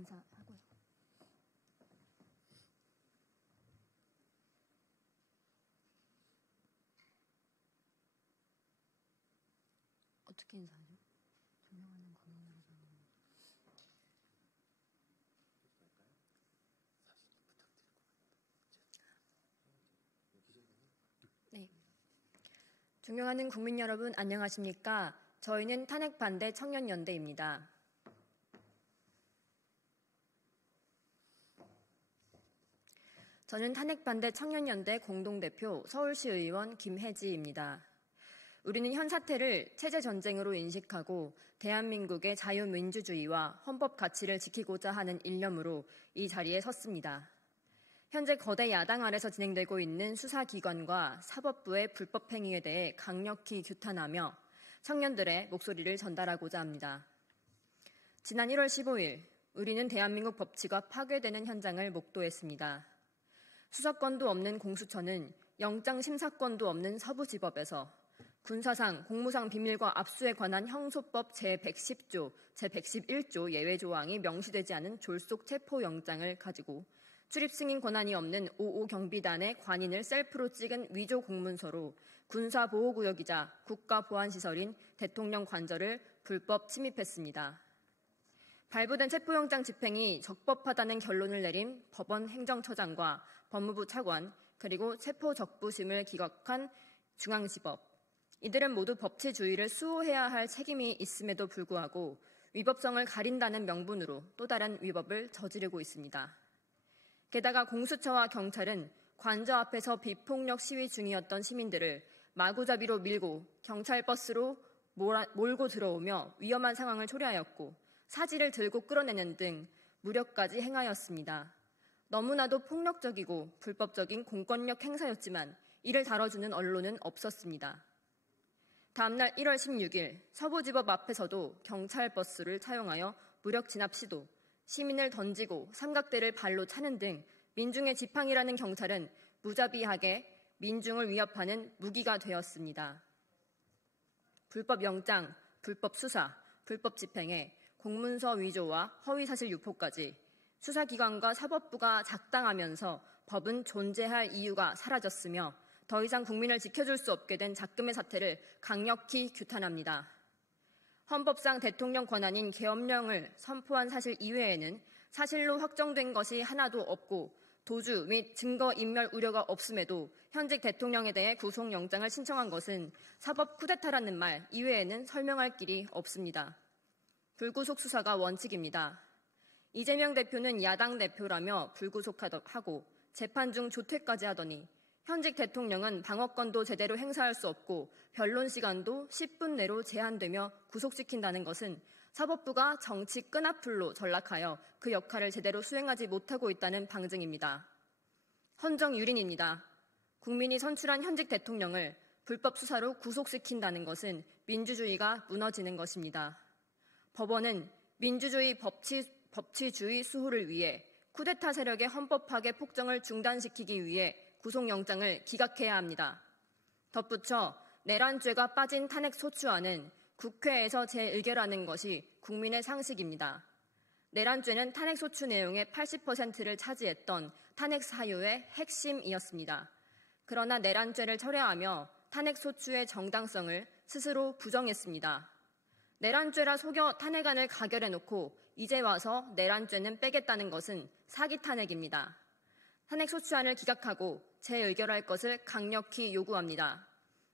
인사하고요. 어떻게 인사하죠? 존경하는 국민 여러분. 네. 존경하는 국민 여러분, 안녕하십니까? 저희는 탄핵 반대 청년연대입니다. 저는 탄핵 반대 청년연대 공동대표 서울시 의원 김혜지입니다. 우리는 현 사태를 체제전쟁으로 인식하고 대한민국의 자유민주주의와 헌법 가치를 지키고자 하는 일념으로 이 자리에 섰습니다. 현재 거대 야당 아래서 진행되고 있는 수사기관과 사법부의 불법행위에 대해 강력히 규탄하며 청년들의 목소리를 전달하고자 합니다. 지난 1월 15일 우리는 대한민국 법치가 파괴되는 현장을 목도했습니다. 수사권도 없는 공수처는 영장심사권도 없는 서부지법에서 군사상, 공무상 비밀과 압수에 관한 형소법 제110조, 제111조 예외조항이 명시되지 않은 졸속 체포영장을 가지고 출입승인 권한이 없는 5.5 경비단의 관인을 셀프로 찍은 위조 공문서로 군사보호구역이자 국가보안시설인 대통령 관저를 불법 침입했습니다. 발부된 체포영장 집행이 적법하다는 결론을 내린 법원 행정처장과 법무부 차관, 그리고 체포적부심을 기각한 중앙지법. 이들은 모두 법치주의를 수호해야 할 책임이 있음에도 불구하고 위법성을 가린다는 명분으로 또 다른 위법을 저지르고 있습니다. 게다가 공수처와 경찰은 관저 앞에서 비폭력 시위 중이었던 시민들을 마구잡이로 밀고 경찰버스로 몰고 들어오며 위험한 상황을 초래하였고 사지를 들고 끌어내는 등 무력까지 행하였습니다. 너무나도 폭력적이고 불법적인 공권력 행사였지만 이를 다뤄주는 언론은 없었습니다. 다음날 1월 16일 서부지법 앞에서도 경찰버스를 차용하여 무력 진압 시도, 시민을 던지고 삼각대를 발로 차는 등 민중의 지팡이라는 경찰은 무자비하게 민중을 위협하는 무기가 되었습니다. 불법 영장, 불법 수사, 불법 집행에 공문서 위조와 허위사실 유포까지 수사기관과 사법부가 작당하면서 법은 존재할 이유가 사라졌으며 더 이상 국민을 지켜줄 수 없게 된 작금의 사태를 강력히 규탄합니다. 헌법상 대통령 권한인 계엄령을 선포한 사실 이외에는 사실로 확정된 것이 하나도 없고 도주 및 증거인멸 우려가 없음에도 현직 대통령에 대해 구속영장을 신청한 것은 사법 쿠데타라는 말 이외에는 설명할 길이 없습니다. 불구속 수사가 원칙입니다. 이재명 대표는 야당 대표라며 불구속하고 재판 중 조퇴까지 하더니 현직 대통령은 방어권도 제대로 행사할 수 없고 변론 시간도 10분 내로 제한되며 구속시킨다는 것은 사법부가 정치 끈앞풀로 전락하여 그 역할을 제대로 수행하지 못하고 있다는 방증입니다. 헌정유린입니다. 국민이 선출한 현직 대통령을 불법 수사로 구속시킨다는 것은 민주주의가 무너지는 것입니다. 법원은 민주주의 법치주의 수호를 위해 쿠데타 세력의 헌법 파괴 폭정을 중단시키기 위해 구속영장을 기각해야 합니다. 덧붙여 내란죄가 빠진 탄핵소추안은 국회에서 재의결하는 것이 국민의 상식입니다. 내란죄는 탄핵소추 내용의 80%를 차지했던 탄핵 사유의 핵심이었습니다. 그러나 내란죄를 철회하며 탄핵소추의 정당성을 스스로 부정했습니다. 내란죄라 속여 탄핵안을 가결해놓고 이제 와서 내란죄는 빼겠다는 것은 사기 탄핵입니다. 탄핵소추안을 기각하고 재의결할 것을 강력히 요구합니다.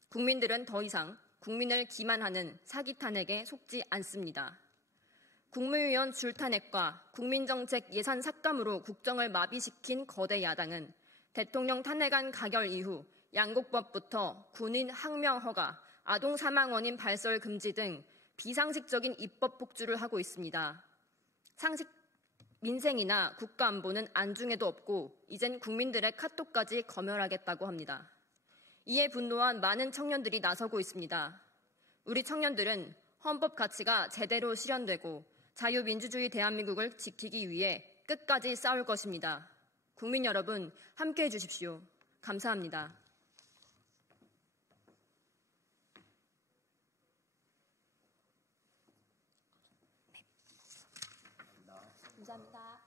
국민들은 더 이상 국민을 기만하는 사기 탄핵에 속지 않습니다. 국무위원 줄탄핵과 국민정책 예산 삭감으로 국정을 마비시킨 거대 야당은 대통령 탄핵안 가결 이후 양곡법부터 군인 항명 허가, 아동 사망 원인 발설 금지 등 비상식적인 입법 폭주를 하고 있습니다. 민생이나 국가안보는 안중에도 없고 이젠 국민들의 카톡까지 검열하겠다고 합니다. 이에 분노한 많은 청년들이 나서고 있습니다. 우리 청년들은 헌법 가치가 제대로 실현되고 자유민주주의 대한민국을 지키기 위해 끝까지 싸울 것입니다. 국민 여러분, 함께해 주십시오. 감사합니다. 감사합니다.